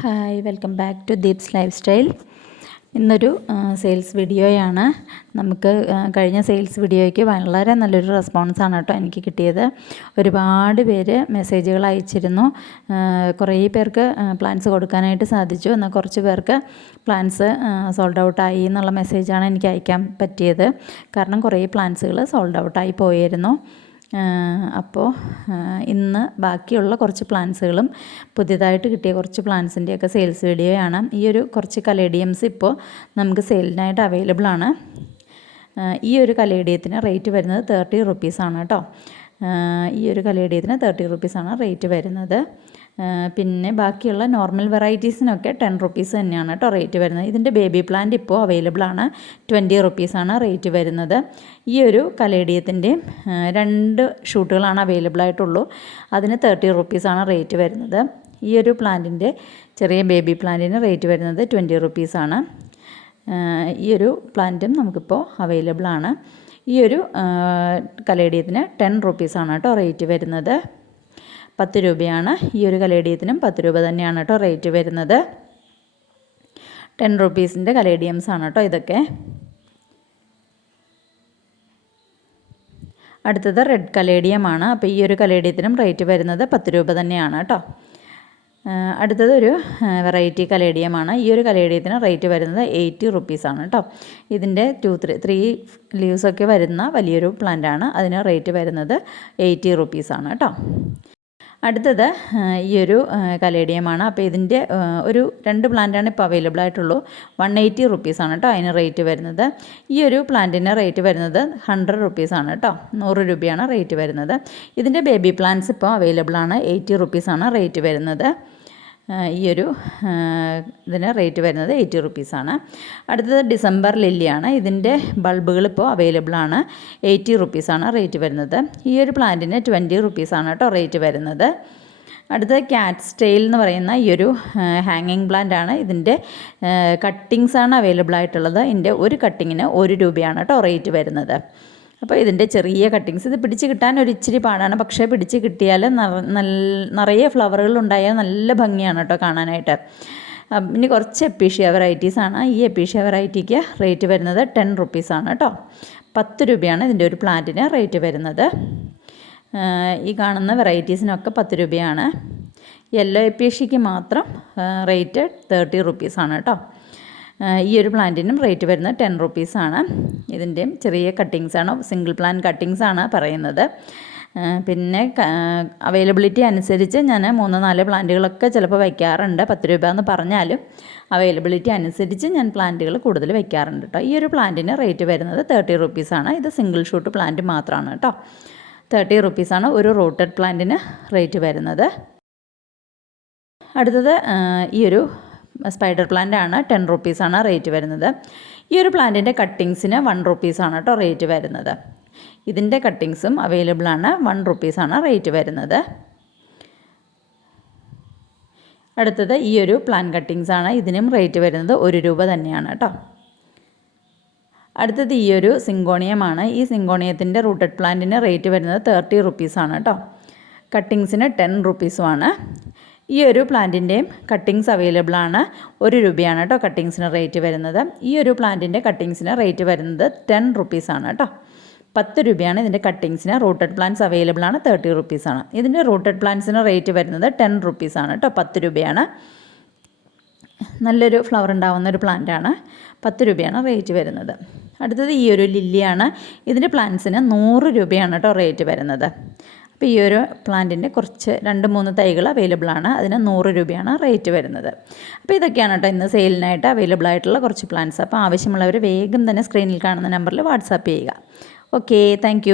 Hi, welcome back to Deep's lifestyle. ഇന്നൊരു sales വീഡിയോയാണ്. നമുക്ക് കഴിഞ്ഞ സെയിൽസ് വീഡിയോയ്ക്ക് വളരെ നല്ലൊരു റെസ്പോൺസാണ് കേട്ടോ എനിക്ക് കിട്ടിയത്. ഒരുപാട് പേര് മെസ്സേജുകൾ അയച്ചിരുന്നു. കുറേ പേർക്ക് പ്ലാൻസ് കൊടുക്കാനായിട്ട് സാധിച്ചു. എന്നാൽ കുറച്ച് പേർക്ക് പ്ലാൻസ് സോൾഡ് ഔട്ടായി എന്നുള്ള മെസ്സേജാണ് എനിക്ക് അയക്കാൻ പറ്റിയത്. കാരണം കുറേ പ്ലാൻസുകൾ സോൾഡ് ഔട്ടായി പോയിരുന്നു. അപ്പോൾ ഇന്ന് ബാക്കിയുള്ള കുറച്ച് പ്ലാൻസുകളും പുതിയതായിട്ട് കിട്ടിയ കുറച്ച് പ്ലാൻസിൻ്റെയൊക്കെ സെയിൽസ് വീഡിയോയാണ്. ഈ ഒരു കുറച്ച് കലേഡിയംസ് ഇപ്പോൾ നമുക്ക് സെയിലിനായിട്ട് അവൈലബിൾ ആണ്. ഈ ഒരു കലേഡിയത്തിന് റേറ്റ് വരുന്നത് 30 റുപ്പീസാണ് കേട്ടോ. ഈ ഒരു കലേഡിയത്തിന് 30 റുപ്പീസാണ് റേറ്റ് വരുന്നത്. പിന്നെ ബാക്കിയുള്ള നോർമൽ വെറൈറ്റീസിനൊക്കെ 10 റുപ്പീസ് തന്നെയാണ് കേട്ടോ റേറ്റ് വരുന്നത്. ഇതിൻ്റെ ബേബി പ്ലാന്റ് ഇപ്പോൾ അവൈലബിൾ ആണ്. 20 റുപ്പീസാണ് റേറ്റ് വരുന്നത്. ഈ ഒരു കലേഡിയത്തിൻ്റെ 2 ഷൂട്ടുകളാണ് അവൈലബിൾ ആയിട്ടുള്ളൂ. അതിന് 30 റുപ്പീസാണ് റേറ്റ് വരുന്നത്. ഈ ഒരു പ്ലാന്റിൻ്റെ ചെറിയ ബേബി പ്ലാന്റിന് റേറ്റ് വരുന്നത് 20 റുപ്പീസാണ്. ഈ ഒരു പ്ലാന്റും നമുക്കിപ്പോൾ അവൈലബിൾ ആണ്. ഈ ഒരു കലേഡിയത്തിന് 10 റുപ്പീസാണ് കേട്ടോ റേറ്റ് വരുന്നത്. 10 രൂപയാണ്. ഈ ഒരു കലേഡിയത്തിനും 10 രൂപ തന്നെയാണ് കേട്ടോ റേറ്റ് വരുന്നത്. 10 റുപ്പീസിൻ്റെ കലേഡിയംസ് ആണ് കേട്ടോ ഇതൊക്കെ. അടുത്തത് റെഡ് കലേഡിയമാണ്. അപ്പോൾ ഈ ഒരു കലേഡിയത്തിനും റേറ്റ് വരുന്നത് 10 രൂപ തന്നെയാണ് കേട്ടോ. അടുത്തത് ഒരു വെറൈറ്റി കലേഡിയമാണ്. ഈ ഒരു കലേഡിയത്തിന് റേറ്റ് വരുന്നത് 80 റുപ്പീസാണ് കേട്ടോ. ഇതിൻ്റെ 3 ലീവ്സൊക്കെ വരുന്ന വലിയൊരു പ്ലാന്റാണ്. അതിന് റേറ്റ് വരുന്നത് 80 റുപ്പീസാണ് കേട്ടോ. അടുത്തത് ഈ ഒരു കലേഡിയമാണ്. അപ്പോൾ ഇതിൻ്റെ ഒരു 2 പ്ലാന്റാണ് ഇപ്പോൾ അവൈലബിൾ ആയിട്ടുള്ളൂ. 180 റുപ്പീസാണ് കേട്ടോ അതിന് റേറ്റ് വരുന്നത്. ഈ ഒരു പ്ലാന്റിന് റേറ്റ് വരുന്നത് 100 റുപ്പീസാണ് കേട്ടോ. 100 രൂപയാണ് റേറ്റ് വരുന്നത്. ഇതിൻ്റെ ബേബി പ്ലാന്റ്സ് ഇപ്പോൾ അവൈലബിൾ ആണ്. 80 റുപ്പീസാണ് റേറ്റ് വരുന്നത്. ഈ ഒരു ഇതിന് റേറ്റ് വരുന്നത് 80 റുപ്പീസാണ്. അടുത്തത് ഡിസംബർ ലില്ലിയാണ്. ഇതിൻ്റെ ബൾബുകൾ ഇപ്പോൾ അവൈലബിൾ ആണ്. 80 റുപ്പീസാണ് റേറ്റ് വരുന്നത്. ഈ ഒരു പ്ലാന്റിന് 20 റുപ്പീസാണ് കേട്ടോ റേറ്റ് വരുന്നത്. അടുത്തത് ക്യാറ്റ് സ്റ്റൈൽ എന്ന് പറയുന്ന ഈ ഒരു ഹാങ്ങിങ് പ്ലാന്റ് ആണ്. ഇതിൻ്റെ കട്ടിങ്സാണ് അവൈലബിൾ ആയിട്ടുള്ളത്. ഇതിൻ്റെ ഒരു കട്ടിങ്ങിന് 1 രൂപയാണ് കേട്ടോ റേറ്റ് വരുന്നത്. അപ്പോൾ ഇതിൻ്റെ ചെറിയ കട്ടിങ്സ് ഇത് പിടിച്ച് കിട്ടാൻ ഒരു ഇച്ചിരി പാടാണ്. പക്ഷേ പിടിച്ച് കിട്ടിയാൽ നിറയെ ഫ്ലവറുകൾ ഉണ്ടായാൽ നല്ല ഭംഗിയാണ് കേട്ടോ കാണാനായിട്ട്. ഇനി കുറച്ച് എപ്പീഷ്യ വെറൈറ്റീസാണ്. ഈ എപ്പീഷ്യ വെറൈറ്റിക്ക് റേറ്റ് വരുന്നത് 10 റുപ്പീസാണ് കേട്ടോ. 10 രൂപയാണ് ഇതിൻ്റെ ഒരു പ്ലാന്റിന് റേറ്റ് വരുന്നത്. ഈ കാണുന്ന വെറൈറ്റീസിനൊക്കെ 10 രൂപയാണ്. യെല്ലോ എപ്പീഷ്യയ്ക്ക് മാത്രം റേറ്റ് 30 റുപ്പീസാണ് കേട്ടോ. ഈ ഒരു പ്ലാന്റിനും റേറ്റ് വരുന്നത് 10 റുപ്പീസാണ്. ഇതിൻ്റെയും ചെറിയ കട്ടിങ്സാണ്, സിംഗിൾ പ്ലാന്റ് കട്ടിങ്സാണ് പറയുന്നത്. പിന്നെ അവൈലബിലിറ്റി അനുസരിച്ച് ഞാൻ 3-4 പ്ലാന്റുകളൊക്കെ ചിലപ്പോൾ വയ്ക്കാറുണ്ട്. 10 രൂപ എന്ന് പറഞ്ഞാലും അവൈലബിലിറ്റി അനുസരിച്ച് ഞാൻ പ്ലാന്റുകൾ കൂടുതൽ വയ്ക്കാറുണ്ട് കേട്ടോ. ഈ ഒരു പ്ലാന്റിന് റേറ്റ് വരുന്നത് 30 റുപ്പീസാണ്. ഇത് സിംഗിൾ ഷൂട്ട് പ്ലാന്റ് മാത്രമാണ് കേട്ടോ. 30 റുപ്പീസാണ് ഒരു റൂട്ടഡ് പ്ലാന്റിന് റേറ്റ് വരുന്നത്. അടുത്തത് ഈ ഒരു സ്പൈഡർ പ്ലാന്റ് ആണ്. 10 റുപ്പീസാണ് റേറ്റ് വരുന്നത്. ഈ ഒരു പ്ലാന്റിൻ്റെ കട്ടിങ്സിന് 1 റുപ്പീസാണ് കേട്ടോ റേറ്റ് വരുന്നത്. ഇതിൻ്റെ കട്ടിങ്സും അവൈലബിൾ ആണ്. 1 റുപ്പീസാണ് റേറ്റ് വരുന്നത്. അടുത്തത് ഈ ഒരു പ്ലാന്റ് കട്ടിങ്സ് ആണ്. ഇതിനും റേറ്റ് വരുന്നത് 1 രൂപ തന്നെയാണ് കേട്ടോ. അടുത്തത് ഈ ഒരു സിങ്കോണിയമാണ്. ഈ സിങ്കോണിയത്തിൻ്റെ റൂട്ടഡ് പ്ലാന്റിന് റേറ്റ് വരുന്നത് 30 റുപ്പീസാണ് കേട്ടോ. കട്ടിങ്സിന് 10 റുപ്പീസുമാണ്. ഈ ഒരു പ്ലാന്റിൻ്റെയും കട്ടിങ്സ് അവൈലബിൾ ആണ്. 1 രൂപയാണ് കേട്ടോ കട്ടിങ്സിന് റേറ്റ് വരുന്നത്. ഈ ഒരു പ്ലാന്റിൻ്റെ കട്ടിങ്സിന് റേറ്റ് വരുന്നത് 10 റുപ്പീസാണ് കേട്ടോ. 10 രൂപയാണ് ഇതിൻ്റെ കട്ടിങ്സിന്. റൂട്ടഡ് പ്ലാന്റ്സ് അവൈലബിൾ ആണ്. 30 റുപ്പീസാണ്. ഇതിൻ്റെ റൂട്ടഡ് പ്ലാന്റ്സിന് റേറ്റ് വരുന്നത് 10 റുപ്പീസാണ് കേട്ടോ. 10 രൂപയാണ്. നല്ലൊരു ഫ്ലവർ ഉണ്ടാവുന്ന ഒരു പ്ലാന്റാണ്. 10 രൂപയാണ് റേറ്റ് വരുന്നത്. അടുത്തത് ഈ ഒരു ലില്ലിയാണ്. ഇതിൻ്റെ പ്ലാന്റ്സിന് 100 രൂപയാണ് കേട്ടോ റേറ്റ് വരുന്നത്. അപ്പോൾ ഈ ഒരു പ്ലാന്റിൻ്റെ കുറച്ച് 2-3 തൈകൾ അവൈലബിൾ ആണ്. അതിന് 100 രൂപയാണ് റേറ്റ് വരുന്നത്. അപ്പോൾ ഇതൊക്കെയാണ് കേട്ടോ ഇന്ന് സെയിലിനായിട്ട് അവൈലബിൾ ആയിട്ടുള്ള കുറച്ച് പ്ലാന്റ്സ്. അപ്പോൾ ആവശ്യമുള്ളവർ വേഗം തന്നെ സ്ക്രീനിൽ കാണുന്ന നമ്പറിൽ വാട്സാപ്പ് ചെയ്യുക. Okay, thank